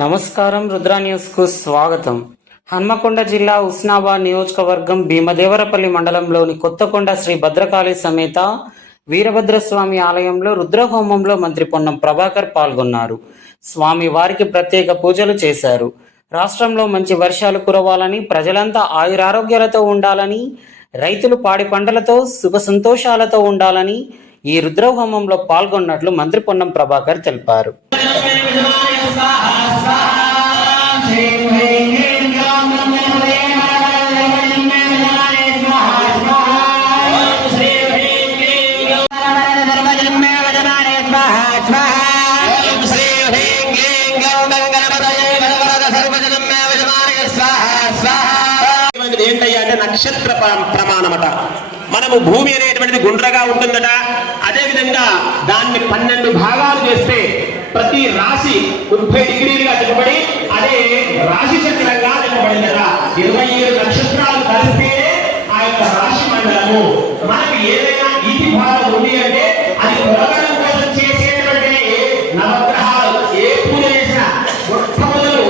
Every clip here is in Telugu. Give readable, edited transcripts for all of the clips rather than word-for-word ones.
నమస్కారం. రుద్ర న్యూస్ కు స్వాగతం. హన్మకొండ జిల్లా ఉస్నాబాద్ నియోజకవర్గం భీమదేవరపల్లి మండలంలోని కొత్తకొండ శ్రీ భద్రకాళి సమేత వీరభద్రస్వామి ఆలయంలో రుద్రహోమంలో మంత్రి పొన్నం ప్రభాకర్ పాల్గొన్నారు. స్వామి వారికి ప్రత్యేక పూజలు చేశారు. రాష్ట్రంలో మంచి వర్షాలు కురవాలని, ప్రజలంతా ఆయురారోగ్యాలతో ఉండాలని, రైతులు పాడి పంటలతో సుఖ సంతోషాలతో ఉండాలని ఈ రుద్రహోమంలో పాల్గొన్నట్లు మంత్రి పొన్నం ప్రభాకర్ తెలిపారు. ఏంటంటే నక్షత్ర ప్రమాణమట. మనము భూమి అనేటువంటిది గుండ్రగా ఉంటుందట. అదే విధంగా దాన్ని 12 భాగాలు చేస్తే ప్రతి రాశి 30 డిగ్రీలుగా చెప్పబడి అదే రాశి చక్రంగా చెప్పబడిందట. 27 నక్షత్రాలు కలిస్తే ఆ యొక్క రాశి మండలము. మనకు ఏదైనా ఈతి భాగం ఉంది అంటే అది కొలగడం కోసం చేసేటువంటి నవగ్రహాలు ఏ పూజ చేసినా మొట్టమొదలు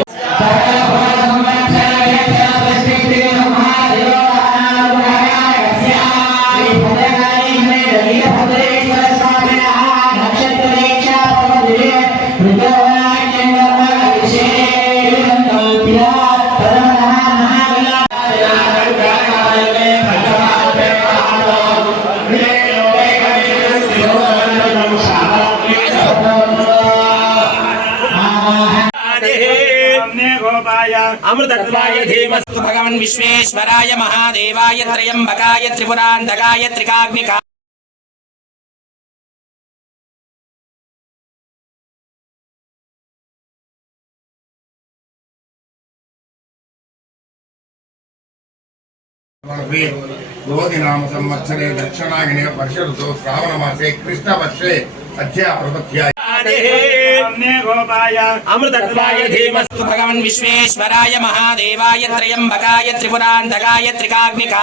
अमृतत्वाय धीमस्तु भगवन् विश्वेश्वराय महादेवाय त्र्यंबकाय त्रिपुरान्तकाय त्रिकाग्निकाय नाम संवत्सरे दक्षिणायने वर्ष ऋतु श्रावण मासे कृष्ण वर्षे अध्याय अमृतत्वाय धीमस्तु भगवन् विश्वेश्वराय महादेवाय त्र्यंबकाय त्रिपुरान्तकाय त्रिकाग्निकाय